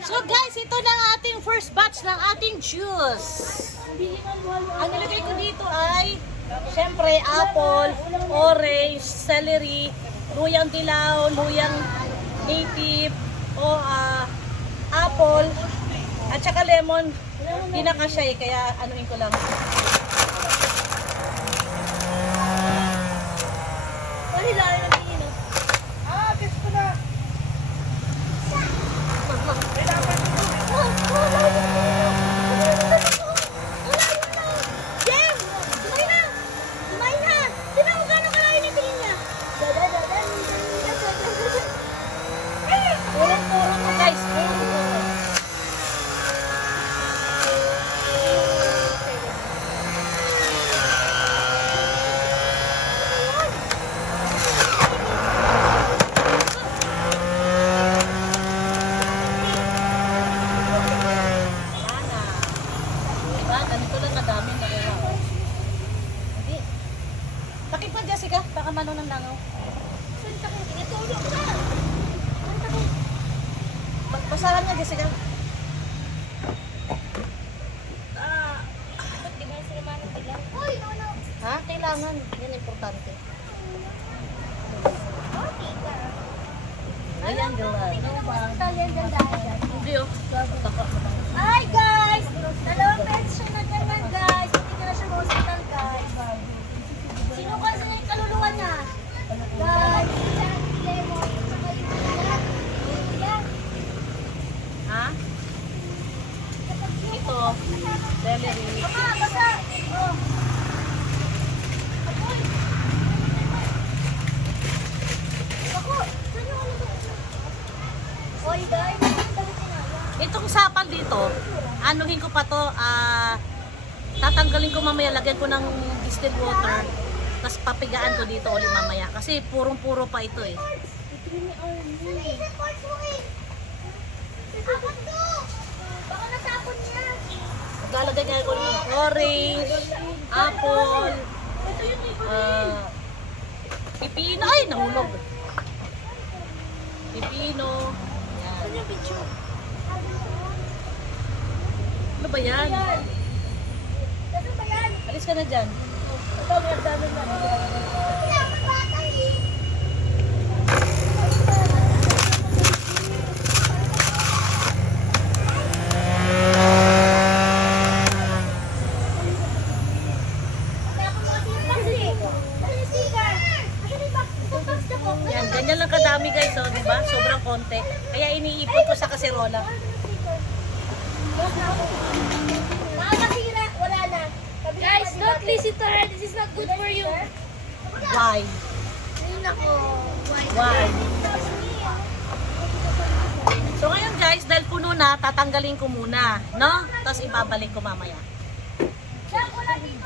So guys, ito na ang ating first batch ng ating juice. Ang nilagay ko dito ay, syempre, apple, orange, celery, luyang dilaw, luyang native, o apple, at saka lemon. Hindi na kasya eh, kaya anuin ko lang. Takip pa, Jessica. Baka mano ng langaw. Basahan niya, Jessica. Ha? Kailangan. Yan importante. Ayan, Dylan. Hindi, oh. Hi guys! Dalawang pension na naman guys. Hindi na siya hospital guys. Sino kasi yung kaluluwa niya? Guys, lemon, saka yung Ha? Ito. Celery. Mama, basa! Oh. Ako, saan yung ano ba? Oy guys, Itong sapal dito, anuhin ko pa to, tatanggalin ko mamaya, lagyan ko ng distilled water, tapos papigaan ko dito ulit mamaya. Kasi purong-puro pa ito eh. baka natapon niya. Maglalagay niya ko ng orange, apple, pipino. Ay, nahulog. Pipino. Yan. Saan yung picture? Ano ba yan? Saan ba yan? Alis ka na dyan. Ito, may dami na. Yan, ganyan lang kadami guys, oh, di ba? Sobrang konti. Kaya iniipon ko sa kaserola. Nakakasira, wala na. Guys, don't listen to her. This is not good for you. Why? Ay, nako. Why? So ngayon guys, dahil puno na, tatanggalin ko muna, no? Tapos ibabalik ko mamaya. Jack, wala dito.